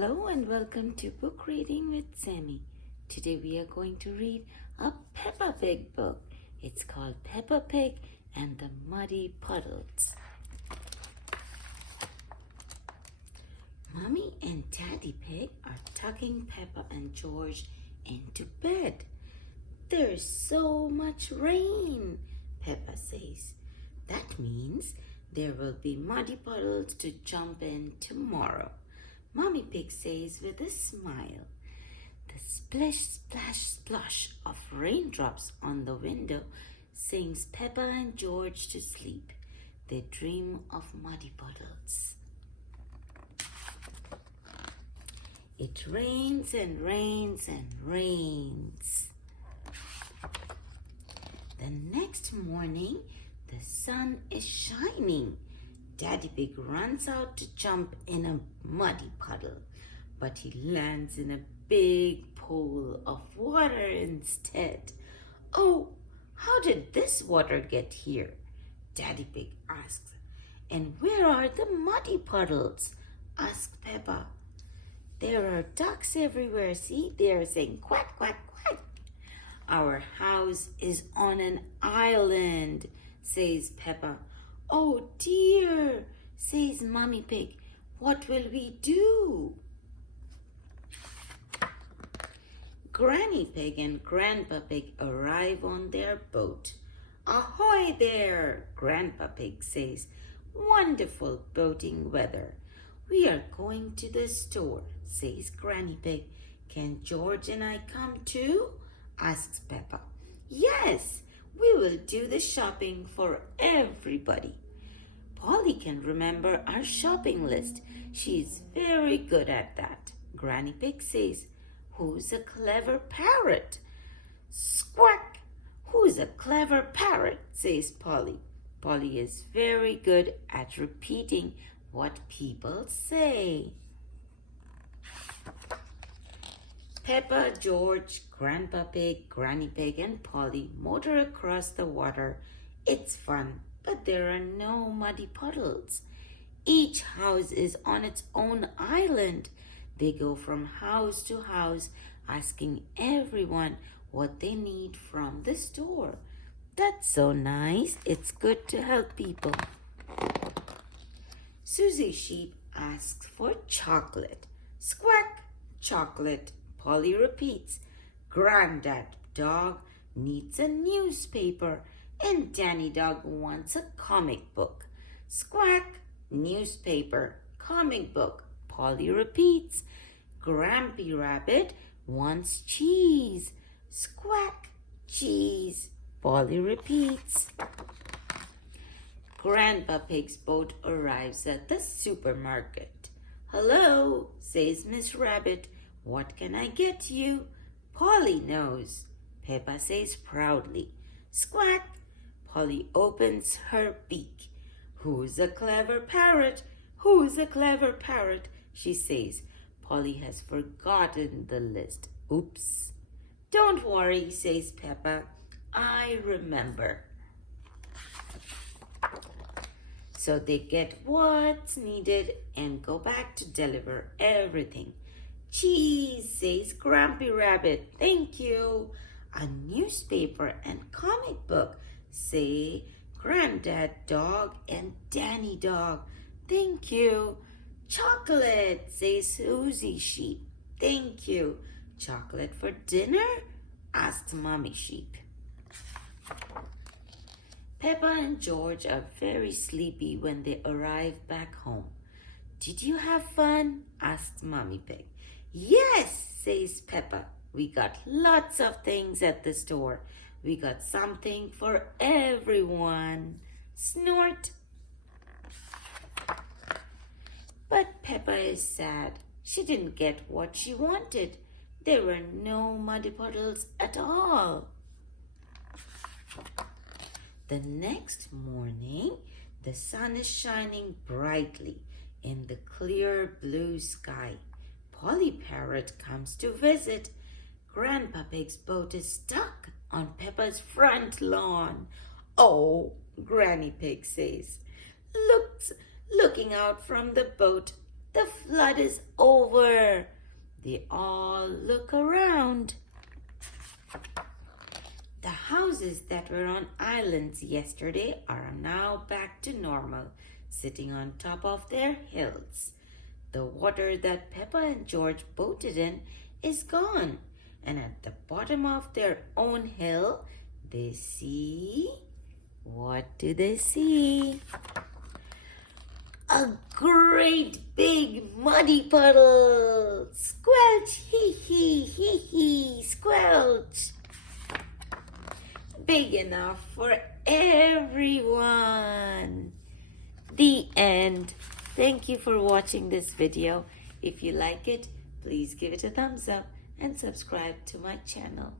Hello and welcome to Book Reading with Sammy. Today we are going to read a Peppa Pig book. It's called Peppa Pig and the Muddy Puddles. Mommy and Daddy Pig are tucking Peppa and George into bed. There's so much rain, Peppa says. That means there will be muddy puddles to jump in tomorrow, Mommy Pig says with a smile. The splish, splash, splosh of raindrops on the window sings Peppa and George to sleep. They dream of muddy puddles. It rains and rains and rains. The next morning, the sun is shining. Daddy Pig runs out to jump in a muddy puddle, but he lands in a big pool of water instead. Oh, how did this water get here? Daddy Pig asks. And where are the muddy puddles? asks Peppa. There are ducks everywhere. See, they are saying quack, quack, quack. Our house is on an island, says Peppa. Oh dear, says Mommy Pig. What will we do? Granny Pig and Grandpa Pig arrive on their boat. Ahoy there, Grandpa Pig says. Wonderful boating weather. We are going to the store, says Granny Pig. Can George and I come too? asks Peppa. Yes, we will do the shopping for everybody. Polly can remember our shopping list. She's very good at that, Granny Pig says. Who's a clever parrot? Squawk! Who's a clever parrot? says Polly. Polly is very good at repeating what people say. Peppa, George, Grandpa Pig, Granny Pig, and Polly motor across the water. It's fun, but there are no muddy puddles. Each house is on its own island. They go from house to house, asking everyone what they need from the store. That's so nice. It's good to help people. Susie Sheep asks for chocolate. Squawk! Chocolate. Polly repeats. Granddad Dog needs a newspaper and Danny Dog wants a comic book. Squawk! Newspaper, comic book. Polly repeats. Grampy Rabbit wants cheese. Squawk! Cheese. Polly repeats. Grandpa Pig's boat arrives at the supermarket. Hello, says Miss Rabbit. What can I get you? Polly knows, Peppa says proudly. Squawk! Polly opens her beak. Who's a clever parrot? Who's a clever parrot? She says. Polly has forgotten the list. Oops. Don't worry, says Peppa. I remember. So they get what's needed and go back to deliver everything. Cheese, says Grumpy Rabbit. Thank you. A newspaper and comic book, say Granddad Dog and Danny Dog. Thank you. Chocolate, says Susie Sheep. Thank you. Chocolate for dinner? asked Mommy Sheep. Peppa and George are very sleepy when they arrive back home. Did you have fun? asked Mommy Pig. Yes, says Peppa. We got lots of things at the store. We got something for everyone. Snort. But Peppa is sad. She didn't get what she wanted. There were no muddy puddles at all. The next morning, the sun is shining brightly in the clear blue sky. Polly Parrot comes to visit. Grandpa Pig's boat is stuck on Peppa's front lawn. Oh, Granny Pig says, looking out from the boat. The flood is over. They all look around. The houses that were on islands yesterday are now back to normal, sitting on top of their hills. The water that Peppa and George boated in is gone, and at the bottom of their own hill, they see... What do they see? A great big muddy puddle! Squelch, hee hee, hee hee, squelch! Big enough for everyone. The end. Thank you for watching this video. If you like it, please give it a thumbs up and subscribe to my channel.